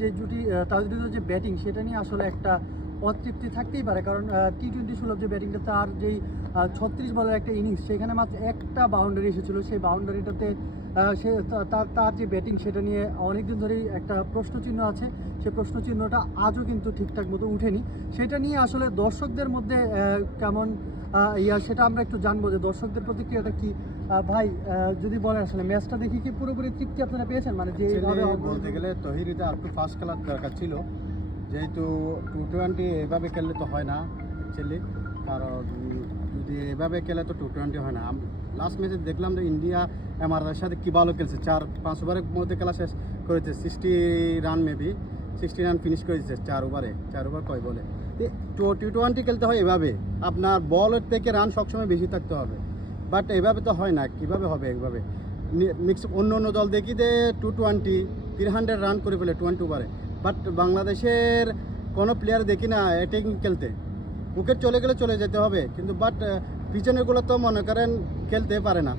যে জুটি তাজুদ্দিনের যে ব্যাটিং সেটা নিয়ে আসলে একটা অতৃপ্তি থাকতেই পারে, কারণ টি-20 সুলভ যে ব্যাটিংটা, তার যেই 36 বলের একটা ইনিংস, সেখানে মাত্র একটা বাউন্ডারি এসেছিল। সেই বাউন্ডারিটাতে সে তার যে ব্যাটিং সেটা নিয়ে অনেকদিন ধরেই একটা প্রশ্নচিহ্ন আছে। সেই প্রশ্নচিহ্নটা আজও কিন্তু ঠিকঠাক মতো উঠেনি। সেটা নিয়ে আসলে দর্শকদের মধ্যে কেমন সেটা আমরা একটু জানবো যে দর্শকদের প্রতিক্রিয়াটা কি। ভাই, যদি বলেন আসলে ম্যাচটা দেখি কি পুরোপুরি তৃপ্তি আপনারা পেয়েছেন, মানে যে এইভাবে বলতে গেলে তহিরিতে আর একটু ফাস্ট খেলার দরকার ছিল, যেহেতু টি-20 এভাবে খেললে তো হয় না অ্যাকচুয়ালি। কারণ যদি এভাবে খেলে তো টি-20 হয় না। লাস্ট ম্যাচে দেখলাম যে ইন্ডিয়া এমআরের সাথে কী ভালো খেলছে, 4-5 ওভারের মধ্যে খেলা শেষ করেছে, 60 রান মেবি 60 রান ফিনিশ করে দিচ্ছে 4 ওভারে। 4 ওভার কয় বলে টি-20 খেলতে হয় এভাবে, আপনার বলের থেকে রান সবসময় বেশি থাকতে হবে। বাট এভাবে তো হয় না, কীভাবে হবে এভাবে? মিক্স অন্য অন্য দল দেখি যে টি-20 300 রান করে ফেলে 20 ওভারে, বাট বাংলাদেশের কোনো প্লেয়ার দেখি না অ্যাটাকিং খেলতে। উইকেট চলে গেলে চলে যেতে হবে, কিন্তু বাট পিছনেরগুলো তো মনে করেন খেলতে পারে না।